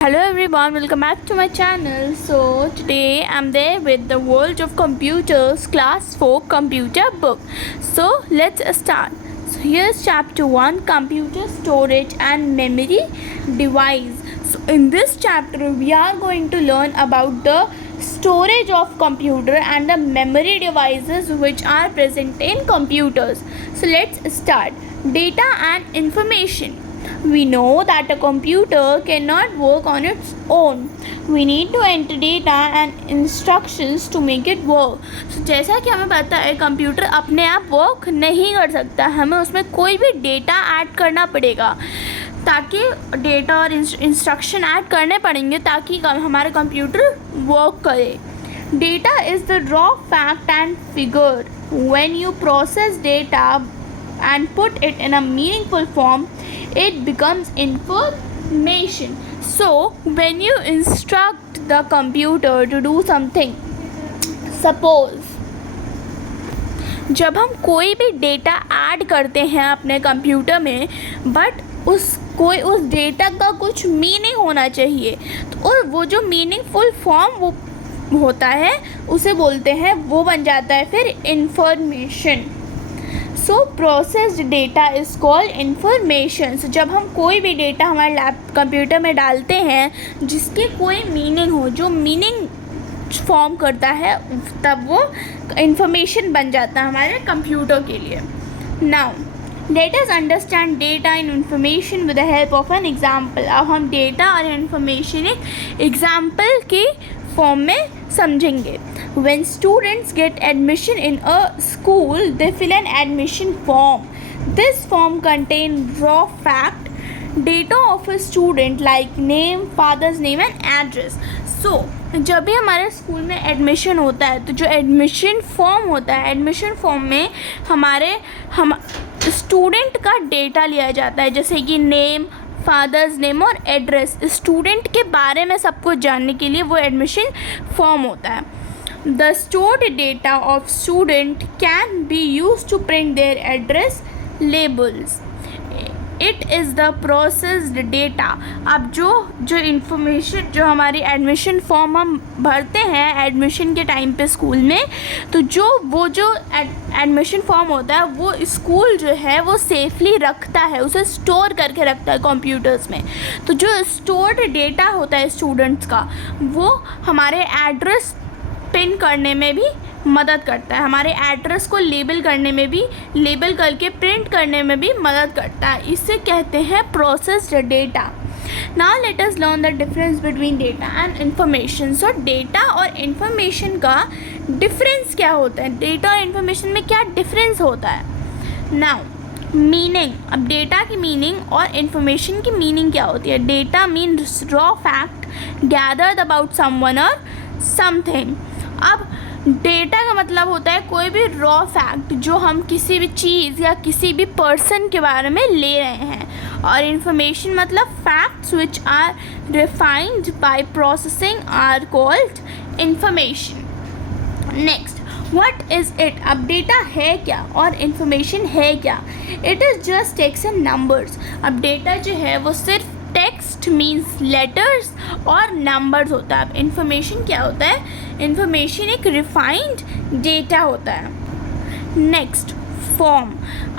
Hello everyone, welcome back to my channel. So today I'm there with the World of Computers Class 4 computer book. So let's start. So here's chapter 1, computer storage and memory device. So in this chapter we are going to learn about the storage of computer and the memory devices which are present in computers. So let's start. Data and information. We know that a computer cannot work on its own. We need to enter data and instructions to make it work. So जैसा कि हमें पता है computer अपने आप work नहीं कर सकता, हमें उसमें कोई भी डेटा ऐड करना पड़ेगा ताकि डेटा और इंस्ट्रक्शन ऐड करने पड़ेंगे ताकि हमारा कंप्यूटर वर्क करे. Data is the raw fact and figure. When you process data and put it in a meaningful form, it becomes information. So when you instruct the computer to do something, suppose जब हम कोई भी data add करते हैं अपने computer में but उस data का कुछ मीनिंग होना चाहिए, तो और वो जो मीनिंगफुल फॉर्म वो होता है उसे बोलते हैं, वो बन जाता है फिर information. So processed data is called information. जब हम कोई भी डेटा हमारे कंप्यूटर में डालते हैं जिसके कोई मीनिंग हो, जो मीनिंग फॉर्म करता है, तब वो इंफॉर्मेशन बन जाता है हमारे कंप्यूटर के लिए. Now let us understand data and information with the help of an example. अब हम डेटा और इंफॉर्मेशन एक एग्जाम्पल की फॉर्म में समझेंगे. When students get admission in a school, they fill an admission form. This form contains raw fact, data of a student like name, father's name and address. So, जब भी हमारे school में admission होता है तो जो एडमिशन फॉर्म होता है, एडमिशन फॉर्म में हम स्टूडेंट का डेटा लिया जाता है, जैसे कि नेम, फादर्स नेम और एड्रेस. स्टूडेंट के बारे में सब कुछ जानने के लिए वो एडमिशन फॉर्म होता है. The stored data of student can be used to print their address labels. It is the processed data. अब जो इन्फॉर्मेशन जो हमारी एडमिशन फॉर्म हम भरते हैं एडमिशन के टाइम पे स्कूल में, तो जो एडमिशन फॉर्म होता है वो स्कूल जो है वो सेफली रखता है, उसे स्टोर करके रखता है कंप्यूटर्स में. तो जो स्टोर्ड डेटा होता है स्टूडेंट्स का वो हमारे एड्रेस पिन करने में भी मदद करता है, हमारे एड्रेस को लेबल करने में भी, लेबल करके प्रिंट करने में भी मदद करता है. इसे कहते हैं processed data. Now let us learn the difference between data and information. So data और इंफॉर्मेशन का डिफरेंस क्या होता है, डेटा और इंफॉर्मेशन में क्या डिफरेंस होता है. Now meaning. अब डेटा की मीनिंग और इंफॉर्मेशन की मीनिंग क्या होती है. Data means raw fact gathered about someone और समथिंग. अब डेटा का मतलब होता है कोई भी रॉ फैक्ट जो हम किसी भी चीज़ या किसी भी पर्सन के बारे में ले रहे हैं, और इंफॉर्मेशन मतलब facts which are refined by processing are called information. Next, what is it. अब डेटा है क्या और इंफॉर्मेशन है क्या. It is just text and numbers. अब डेटा जो है वो सिर्फ टेक्स्ट मीन्स लेटर्स और नंबर्स होता है. अब इन्फॉर्मेशन क्या होता है, इन्फॉर्मेशन एक रिफाइंड डेटा होता है. Next, form.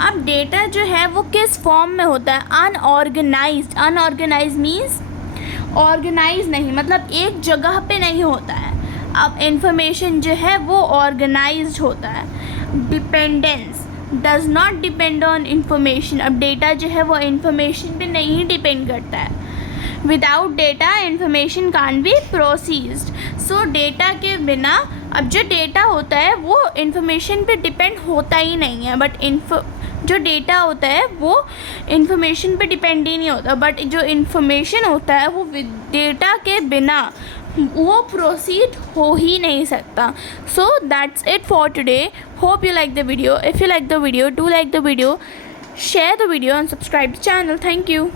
अब डेटा जो है वो किस फॉर्म में होता है, अनऑर्गेनाइज्ड. अनऑर्गेनाइज मीन्स ऑर्गेनाइज नहीं, मतलब एक जगह पे नहीं होता है. अब इन्फॉर्मेशन जो है वो ऑर्गेनाइज्ड होता है. Dependence does not depend on information. अब डेटा जो है वो इंफॉर्मेशन पे नहीं डिपेंड करता है. Without data information can be processed. So data के बिना अब जो डेटा होता है वो इंफॉर्मेशन पे डिपेंड होता ही नहीं है, बट जो डेटा होता है वो इंफॉर्मेशन पे डिपेंड ही नहीं होता, बट जो इंफॉर्मेशन होता है वो डेटा के बिना वो प्रोसीड हो ही नहीं सकता. So that's it for today. Hope you like the video. If you like the video, do like the video, share the video and subscribe the channel. Thank you.